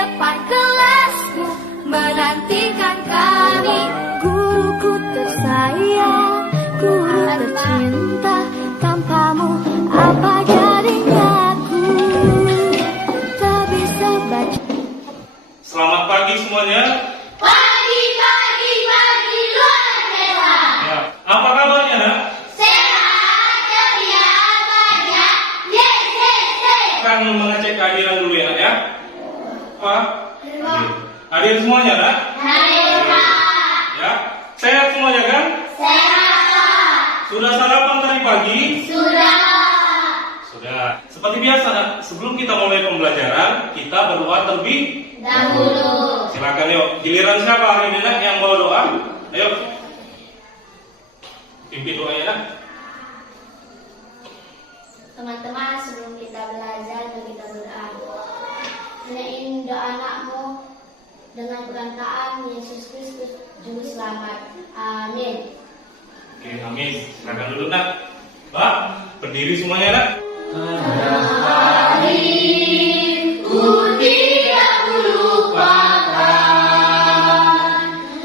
depan kelasmu menantikan kami. Guruku tersayang, guru tercinta, tanpamu apa jadinya aku? Tak bisa baca. Selamat pagi semuanya. Pagi luar biasa. Ya. Apa kabarnya, Nak? Sehat, ceria, banyak. Yes. Akan mengecek kehadiran dulu ya, Nak ya. Pak. Hadir semuanya, Nak? Hadir, Pak. Ya. Sehat semuanya kan? Sehat, Pak. Sudah sarapan tadi pagi? Sudah. Sudah. Seperti biasa, Nak, sebelum kita mulai pembelajaran, kita berdoa terlebih Dahulu. silakan yuk. Giliran siapa hari ini, Nak, yang bawa doa? Ayo. Pimpin doanya, Nak. Teman-teman, sebelum kita belajar, mari kita berdoa. Hinain doa anakmu dengan perkataan Yesus Kristus Juru Selamat. Amin. Oke, amin. Silakan duduk, Nak. Pak, berdiri semuanya, Nak. Ku tidak lupakan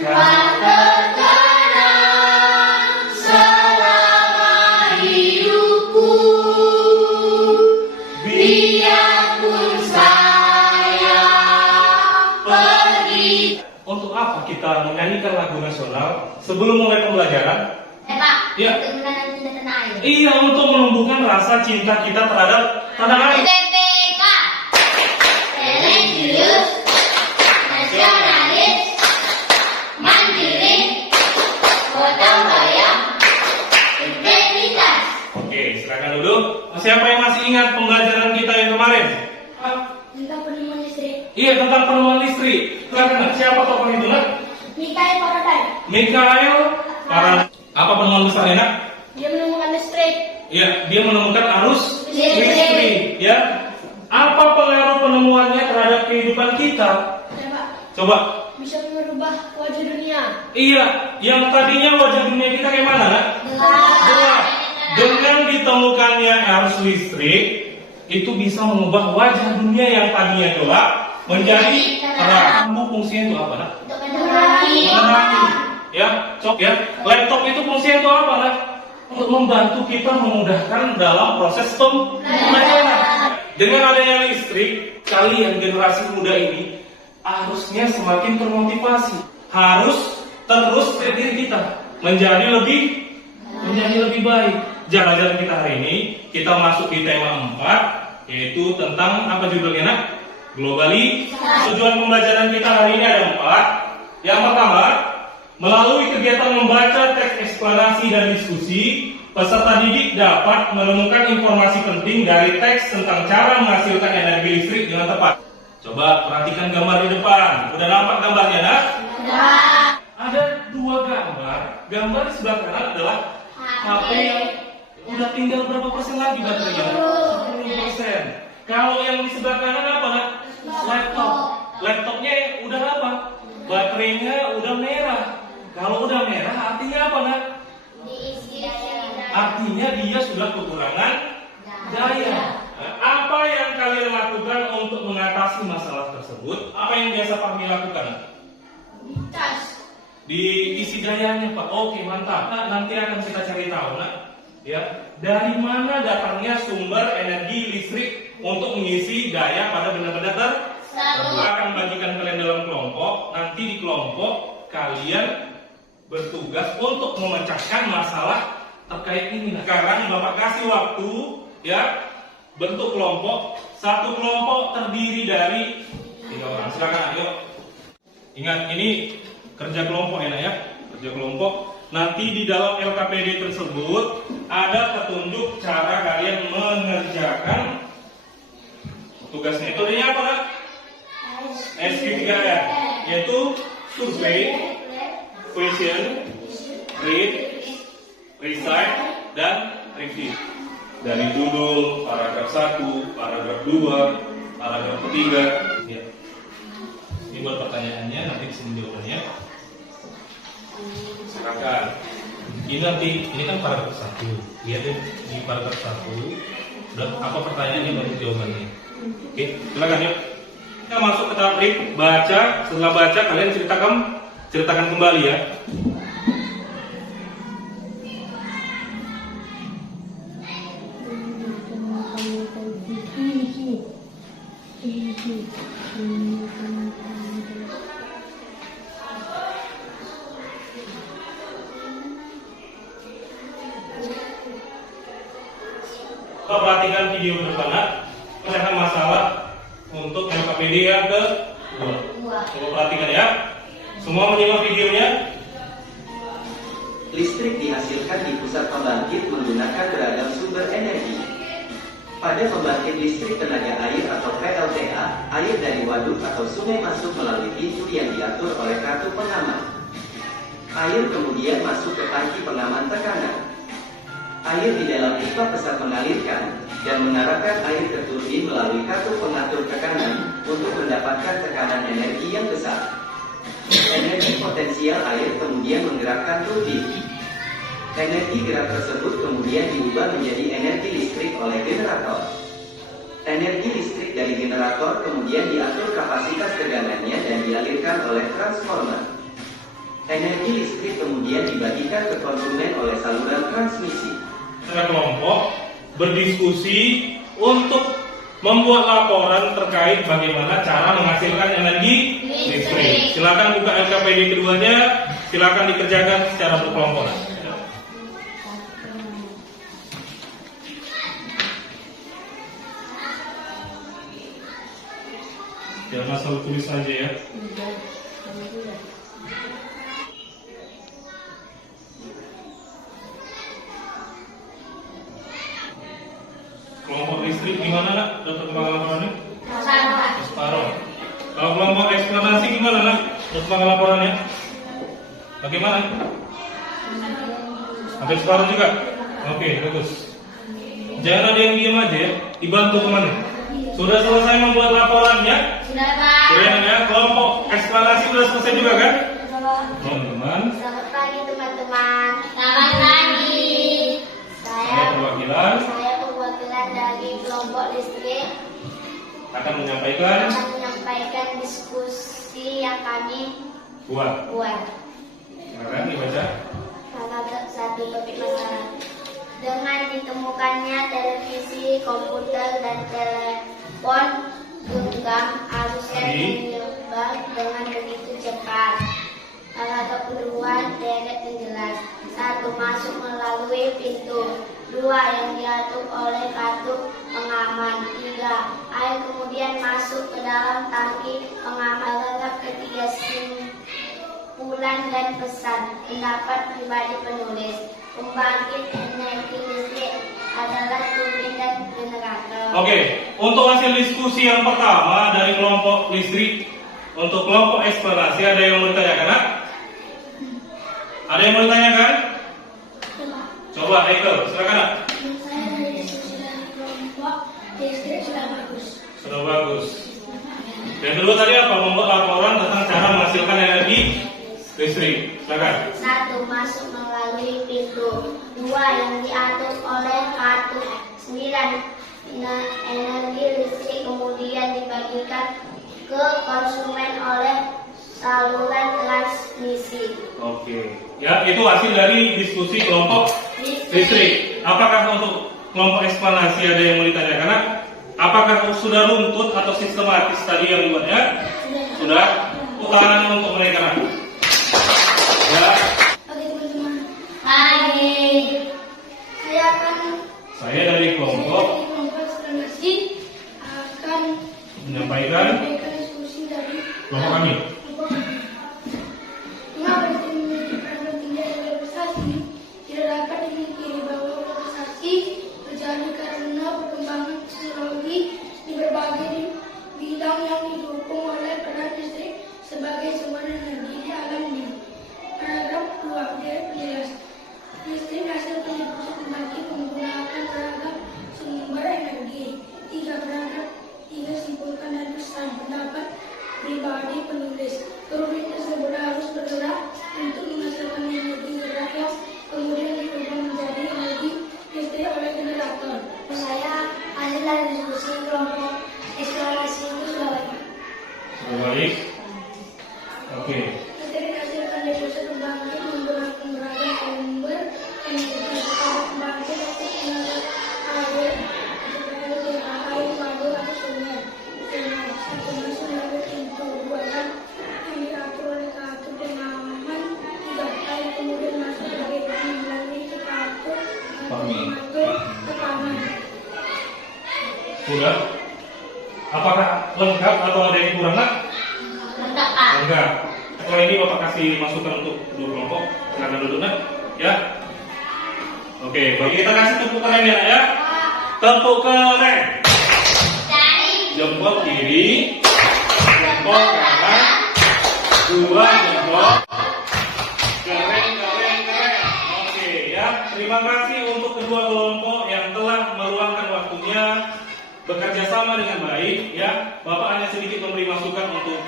kata terkenang selama hidupku. Biarpun saya pergi. Untuk apa kita menyanyikan lagu nasional sebelum mulai pembelajaran? Pak, Ya. untuk menanam cinta tanah air. Iya, untuk menumbuhkan rasa cinta kita terhadap tanah air. PPK, religius, nasionalis, mandiri, gotong royong, integritas. Oke, silakan duduk. Siapa yang masih ingat pembelajaran kita yang kemarin? Tentang penemuan listrik. Iya, tentang penemuan listrik. Silakan, siapa tokoh itu, Nak? Mikael Faraday. Mikael Faraday. Apa penemuan besarnya, Nak? Dia menemukan listrik. Iya, dia menemukan arus Listrik. listrik. Ya. Apa pengaruh penemuannya terhadap kehidupan kita? Ya, Pak, Coba. bisa merubah wajah dunia. Iya, yang tadinya wajah dunia kita kayak mana, Nak? Gelap. Dengan ditemukannya arus listrik, itu bisa mengubah wajah dunia yang tadinya gelap menjadi terang. Fungsinya itu apa, Nak? Untuk menerangi. Menerangi. Ya, cok ya. Laptop itu fungsinya itu apa, Nak? Untuk membantu kita memudahkan dalam proses pembelajaran. Dengan adanya listrik, kalian generasi muda ini harusnya semakin termotivasi. Harus terus diri kita menjadi lebih baik. Jalan-jalan kita hari ini, kita masuk di tema 4, yaitu tentang apa judulnya, Nak? Globalisasi. Tujuan pembelajaran kita hari ini ada 4. Yang pertama, melalui kegiatan membaca teks eksplanasi dan diskusi, peserta didik dapat menemukan informasi penting dari teks tentang cara menghasilkan energi listrik dengan tepat. Coba perhatikan gambar di depan. Udah nampak gambarnya, Nak? Ada 2 gambar. Gambar di sebelah kanan adalah HP yang udah tinggal berapa persen lagi baterainya? 10%. Kalau yang di sebelah kanan apa, Nak? Laptop. Laptopnya udah apa? Baterainya udah merah. Kalau udah merah artinya apa, Nak? Artinya dia sudah kekurangan daya. Nah, apa yang kalian lakukan untuk mengatasi masalah tersebut? Apa yang biasa Fahmi lakukan? Diisi dayanya, Pak. Oke, mantap. Nah, nanti akan kita cari tahu, Nak. Ya, dari mana datangnya sumber energi listrik untuk mengisi daya pada benda-benda tersebut? Akan bagikan kalian dalam kelompok. Nanti di kelompok kalian bertugas untuk memecahkan masalah terkait ini. Nah, sekarang Bapak kasih waktu, ya, bentuk kelompok. Satu kelompok terdiri dari 3 orang. Silakan, ayo. Ingat, ini kerja kelompok, enak ya, kerja kelompok. Nanti di dalam LKPD tersebut ada petunjuk cara kalian mengerjakan tugasnya. Metodenya apa, Nak? SP3R, yaitu survei, question, read, recite, dan review. Dari judul, paragraf 1, paragraf 2, paragraf 3. Ya. Ini buat pertanyaannya, nanti disini jawabannya. Silakan. Ini kan paragraf 1. Lihat deh di paragraf 1. Dan apa pertanyaannya baru jawabannya. Oke, silakan yuk. Kita masuk ke tahap break, baca. Setelah baca kalian ceritakan kembali ya. Kita perhatikan video depan. Menyelesaikan masalah untuk LKPD yang kedua. Coba perhatikan ya. Semua menyimak videonya. Listrik dihasilkan di pusat pembangkit menggunakan beragam sumber energi. Pada pembangkit listrik tenaga air atau PLTA, air dari waduk atau sungai masuk melalui pintu yang diatur oleh kartu pengaman. Air kemudian masuk ke tangki pengaman tekanan. Air di dalam pipa pesat mengalirkan dan mengarahkan air ke turbin melalui kartu pengatur tekanan untuk mendapatkan tekanan energi yang besar. Energi potensial air kemudian menggerakkan turbin. Energi gerak tersebut kemudian diubah menjadi energi listrik oleh generator. Energi listrik dari generator kemudian diatur kapasitas tegangannya dan dialirkan oleh transformer. Energi listrik kemudian dibagikan ke konsumen oleh saluran transmisi. Secara kelompok berdiskusi untuk membuat laporan terkait bagaimana cara menghasilkan energi listrik. Silakan buka LKPD keduanya, silakan dikerjakan secara berkelompok. Jangan asal tulis saja ya. Kelompok listrik gimana nak? Dapat laporannya? Separuh. Kalau kelompok eksplanasi gimana nak? Dapat laporannya? Bagaimana? Hampir separuh juga? Oke, bagus. Jangan ada yang diam aja ya. Dibantu teman. Sudah selesai membuat laporannya? Sudah, Pak. Sudah ya. Kelompok eksplanasi sudah selesai juga kan? Teman-teman. Selamat pagi, teman-teman. Selamat pagi. Saya perwakilan dari kelompok listrik akan menyampaikan diskusi yang kami buat. Silakan dibaca. Salah satu topik masalah. Dengan ditemukannya televisi, komputer, dan telepon genggam, arus menyebar dengan begitu cepat. Salah keperluan deret menjelas. 1. Masuk melalui pintu. 2. Yang diatur oleh kartu pengaman. 3. Air kemudian masuk ke dalam tangki pengaman. Paragraf ketiga, simpulan dan pesan. Pendapat pribadi penulis. Pembangkit energi listrik adalah turbin dan generator. Oke, untuk hasil diskusi yang pertama dari kelompok listrik, untuk kelompok eksplanasi ada yang mau ditanyakan? Nak? Ada yang mau ditanyakan? Coba, Ekel, silakan nak. Saya dari diskusi dari kelompok listrik sudah bagus. Sudah bagus. Yang kedua tadi apa? Membuat laporan tentang cara menghasilkan energi listrik. Silakan. 1. Masuk melalui pintu. 2. Yang diatur oleh kartu. 9. Energi listrik kemudian dibagikan ke konsumen oleh saluran transmisi. Oke. Ya, itu hasil dari diskusi kelompok listrik. Apakah untuk kelompok eksplanasi ada yang mau ditanyakan? Nak? Apakah sudah runtut atau sistematis tadi yang dibuatnya? Sudah. Tangan untuk mereka. Nak? Ya. Oke, teman-teman. Hai. Saya dari kelompok eksplanasi akan menyampaikan diskusi dari kelompok kami. Mengapa dimiliki peran tinggi dalam prestasi? Tidak dapat dimiliki bahwa prestasi terjadi karena perkembangan teknologi di berbagai bidang yang didukung oleh peran listrik sebagai sumber energi di alam ini. Paragraf 2 dari penjelasan. Listrik hasil pendistribusi pembangkit menggunakan beragam sumber energi. 3. Paragraf 3 simpulkan dan pesan pendapat pribadi penulis. Sudah? Apakah lengkap atau ada yang kurang? Nak? Lengkap, Pak. Enggak. Setelah ini Bapak kasih masukan untuk dua kelompok. Silakan duduk, Nak. Ya. Oke, bagi kita kasih tepuk keren ya, Nak, ya. Tepuk keren. Jempol kiri, jempol kanan, dua jempol. Keren. Oke, ya. Terima kasih untuk kedua kelompok yang telah meluangkan waktunya bekerja sama dengan baik. Ya, Bapak hanya sedikit memberi masukan untuk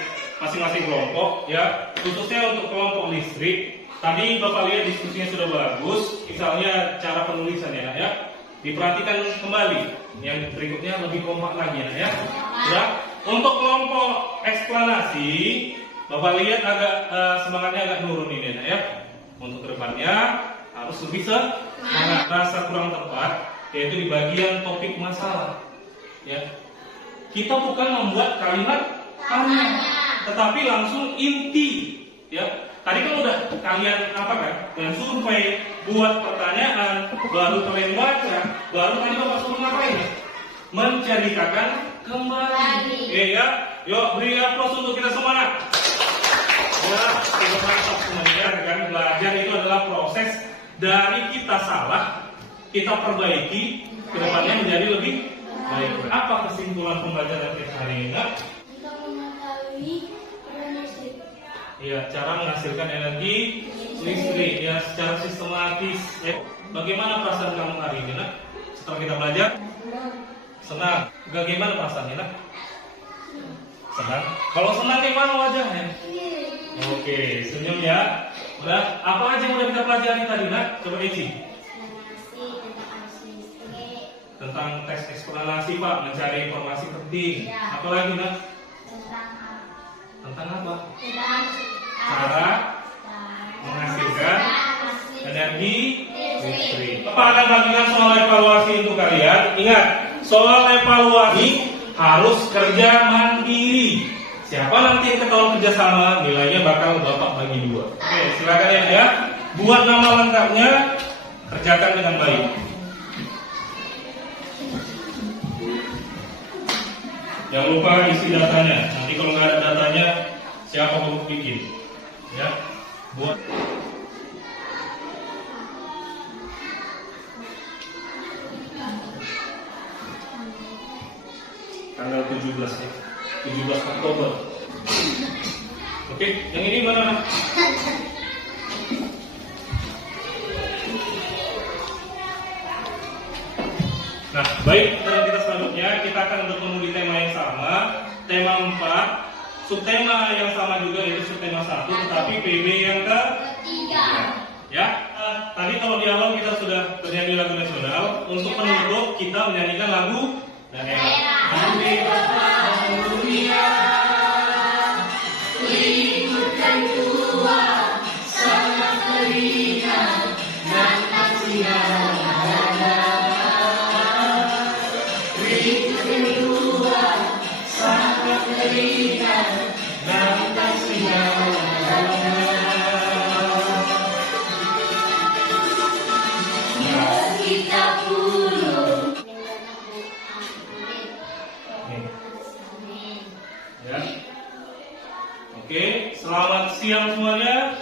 masing-masing kelompok, ya, khususnya untuk kelompok listrik. Tadi Bapak lihat diskusinya sudah bagus, misalnya cara penulisannya, ya, diperhatikan kembali. Yang berikutnya lebih kompak lagi, ya. Ya, untuk kelompok eksplanasi, Bapak lihat agak semangatnya agak nurun ini, ya. Untuk kedepannya harus lebih semangat, rasa kurang tepat, yaitu di bagian topik masalah. Ya, kita bukan membuat kalimat tanya, tetapi langsung inti. Ya, tadi kan udah kalian apa kan? Dan survei, buat pertanyaan, baru kalian baca, baru kalian Bapak suruh ngapain? Ya? Menceritakan kembali. Ya, yuk beri aplaus untuk kita semangat. Ya, kita mantap semuanya. Kan belajar itu adalah proses dari kita salah, kita perbaiki, kedepannya menjadi lebih baik. Apa kesimpulan pembelajaran kita hari ini? Kita mengetahui peran listrik. Ya, cara menghasilkan energi listrik ya secara sistematis. Ya. Bagaimana perasaan kamu hari ini, Nak? Setelah kita belajar? Senang. Bagaimana perasaannya, Nak? Senang. Kalau senang kayak mana wajahnya? Oke, senyum ya. Udah, apa aja yang udah kita pelajari tadi, Nak? Coba isi. Tentang tes eksplanasi, Pak, mencari informasi penting. Ya. Apa lagi, Nak? Tentang apa? Cara menghasilkan energi listrik. Bapak akan bagikan soal evaluasi untuk kalian. Ingat, soal evaluasi harus kerja mandiri. Siapa nanti yang ketahuan kerjasama, nilainya bakal Bapak bagi 2. Oke, silakan ya. Buat nama lengkapnya, kerjakan dengan baik. Jangan lupa isi datanya. Nanti kalau nggak ada datanya, siapa mau bikin? Ya, buat. Tanggal 17 ya, 17 Oktober. Oke, yang ini mana? Nah, baik, dan kita selanjutnya kita akan bertemu di tema yang sama, tema 4, subtema yang sama juga yaitu subtema 1, tetapi PB yang ketiga. Ya, tadi kalau di awal kita sudah bernyanyi lagu nasional, untuk penutup kita menyanyikan lagu daerah. Andai Bapak dunia, ikutkan dua, sangat teringat, dan kasihan. Ya. Oke, selamat siang semuanya.